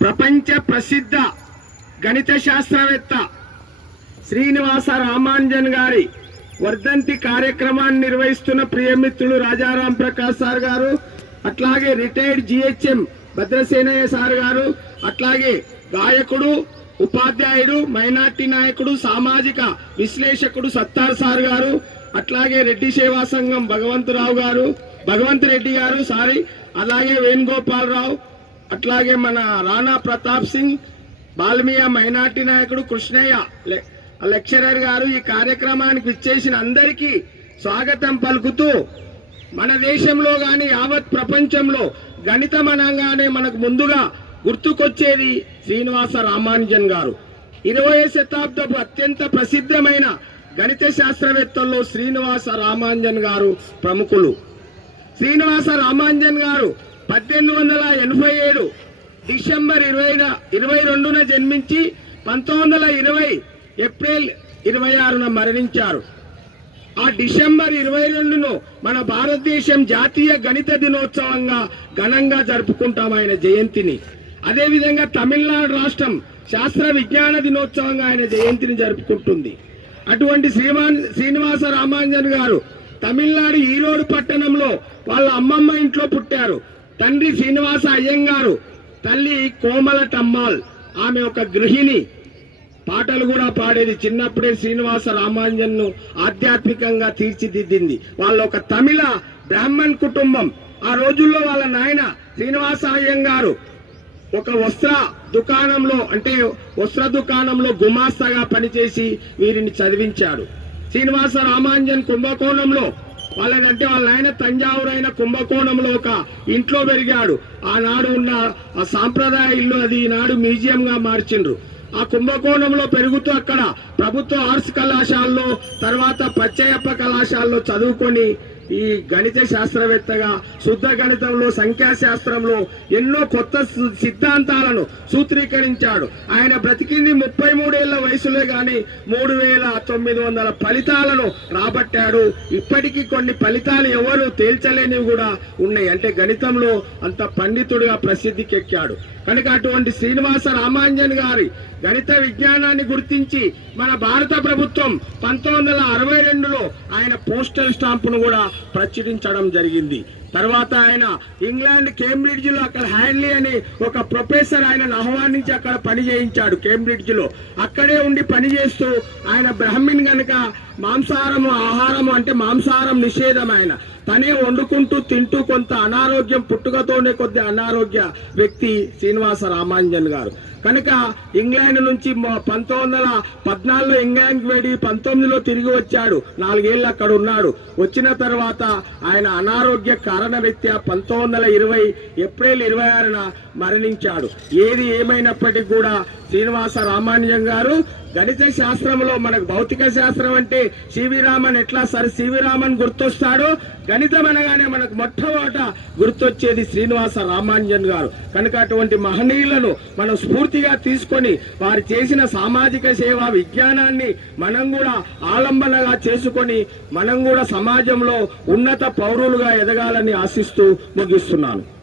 ప్రపంచ ప్రసిద్ధ గణిత శాస్త్రవేత్త శ్రీనివాస రామానుజన్ గారి వర్ధంతి కార్యక్రమాన్ని నిర్వహిస్తున్న ప్రియమిత్రులు రాజారాం ప్రకాష్ సార్ గారు అట్లాగే రిటైర్డ్ జిహెచ్ఎం భద్రసేనయ్య సార్ గారు అట్లాగే గాయకుడు ఉపాధ్యాయుడు మైనార్టీ నాయకుడు సామాజిక విశ్లేషకుడు సత్తార్ సార్ గారు అట్లాగే రెడ్డి సేవా సంఘం భగవంతరావు గారు భగవంత్ రెడ్డి గారు సారీ అలాగే వేణుగోపాలరావు అట్లాగే మన రాణా ప్రతాప్ సింగ్ బాల్మీయ మైనార్టీ నాయకుడు కృష్ణయ్య లెక్చరర్ గారు ఈ కార్యక్రమానికి విచ్చేసిన అందరికీ స్వాగతం పలుకుతూ మన దేశంలో గాని యావత్ ప్రపంచంలో గణితం అనగానే మనకు ముందుగా గుర్తుకొచ్చేది శ్రీనివాస రామానుజన్ గారు. ఇరవై శతాబ్దపు అత్యంత ప్రసిద్ధమైన గణిత శాస్త్రవేత్తల్లో శ్రీనివాస రామానుజన్ గారు ప్రముఖులు. శ్రీనివాస రామానుజన్ గారు పద్దెనిమిది వందల ఎనభై ఏడు డిసెంబర్ ఇరవై ఇరవై రెండున జన్మించి పంతొమ్మిది వందల ఇరవై ఏప్రిల్ ఇరవై ఆరున మరణించారు. ఆ డిసెంబర్ ఇరవై రెండును మన భారతదేశం జాతీయ గణిత దినోత్సవంగా ఘనంగా జరుపుకుంటాం ఆయన జయంతిని. అదేవిధంగా తమిళనాడు రాష్ట్రం శాస్త్ర విజ్ఞాన దినోత్సవంగా ఆయన జయంతిని జరుపుకుంటుంది. అటువంటి శ్రీమాన్ శ్రీనివాస రామానుజన్ గారు తమిళనాడు ఈరోడు పట్టణంలో వాళ్ళ అమ్మమ్మ ఇంట్లో పుట్టారు. తండ్రి శ్రీనివాస అయ్యంగారు తల్లి కోమలటమ్మాల్ ఆమె ఒక గృహిణి. పాటలు కూడా పాడేది చిన్నప్పుడే శ్రీనివాస రామానుజన్ను ఆధ్యాత్మికంగా తీర్చిదిద్దింది. వాళ్ళ ఒక తమిళ బ్రాహ్మణ్ కుటుంబం. ఆ రోజుల్లో వాళ్ళ నాయన శ్రీనివాస అయ్యంగారు ఒక వస్త్ర దుకాణంలో అంటే వస్త్ర దుకాణంలో గుమాస్తాగా పనిచేసి వీరిని చదివించాడు. శ్రీనివాస రామానుజన్ కుంభకోణంలో వాళ్ళనంటే వాళ్ళ ఆయన తంజావూరు అయిన కుంభకోణంలో ఒక ఇంట్లో పెరిగాడు. ఆనాడు ఉన్న ఆ సాంప్రదాయ ఇల్లు అది ఈనాడు మ్యూజియంగా మార్చిండ్రు. ఆ కుంభకోణంలో పెరుగుతూ అక్కడ ప్రభుత్వ ఆర్ట్స్ కళాశాలలో తర్వాత పచ్చయ్యప్ప కళాశాలలో చదువుకొని ఈ గణిత శాస్త్రవేత్తగా శుద్ధ గణితంలో సంఖ్యాశాస్త్రంలో ఎన్నో కొత్త సిద్ధాంతాలను సూత్రీకరించాడు. ఆయన బ్రతికింది ముప్పై మూడేళ్ళ వయసులో గాని మూడు వేల తొమ్మిది వందల ఫలితాలను రాబట్టాడు. ఇప్పటికీ కొన్ని ఫలితాలు ఎవరు తేల్చలేనివి కూడా ఉన్నాయి. అంటే గణితంలో అంత పండితుడిగా ప్రసిద్ధికెక్కాడు కనుక అటువంటి శ్రీనివాస రామాంజన్ గారి గణిత విజ్ఞానాన్ని గుర్తించి మన భారత ప్రభుత్వం పంతొమ్మిది వందల అరవై రెండులో ఆయన పోస్టల్ స్టాంపును కూడా ప్రచురించడం జరిగింది. తర్వాత ఆయన ఇంగ్లాండ్ కేంబ్రిడ్జ్లో అక్కడ హ్యాండ్లీ అని ఒక ప్రొఫెసర్ ఆయనను ఆహ్వానించి అక్కడ పని చేయించాడు కేంబ్రిడ్జ్లో. అక్కడే ఉండి పని చేస్తూ ఆయన బ్రాహ్మిన్ కనుక మాంసాహారము ఆహారము అంటే మాంసాహారం నిషేధం ఆయన. తనే వండుకుంటూ తింటూ కొంత అనారోగ్యం పుట్టుకతోనే కొద్ది అనారోగ్య వ్యక్తి శ్రీనివాస రామాంజన్ గారు. కనుక ఇంగ్లాండ్ నుంచి పంతొమ్మిది వందల పద్నాలుగులో ఇంగ్లాండ్కి వెళ్ళి పంతొమ్మిదిలో తిరిగి వచ్చాడు. నాలుగేళ్ళు అక్కడ ఉన్నాడు. వచ్చిన తర్వాత ఆయన అనారోగ్య కారణరీత్యా పంతొమ్మిది వందల ఇరవై ఏప్రిల్ ఇరవై ఆరున మరణించాడు. ఏది ఏమైనప్పటికీ కూడా శ్రీనివాస రామానుజం గారు. గణిత శాస్త్రంలో మనకు భౌతిక శాస్త్రం అంటే సివి రామన్ ఎట్లా? సరే సివి రామన్ గుర్తొస్తాడో. గణితం అనగానే మనకు మొట్టమొదట గుర్తొచ్చేది శ్రీనివాస రామానుజన్ గారు. కనుక అటువంటి మహనీయులను మనం స్ఫూర్తిగా తీసుకొని వారు చేసిన సామాజిక సేవ విజ్ఞానాన్ని మనం కూడా ఆలంబనగా చేసుకొని మనం కూడా సమాజంలో ఉన్నత పౌరులుగా ఎదగాలని ఆశిస్తూ ముగిస్తున్నాను.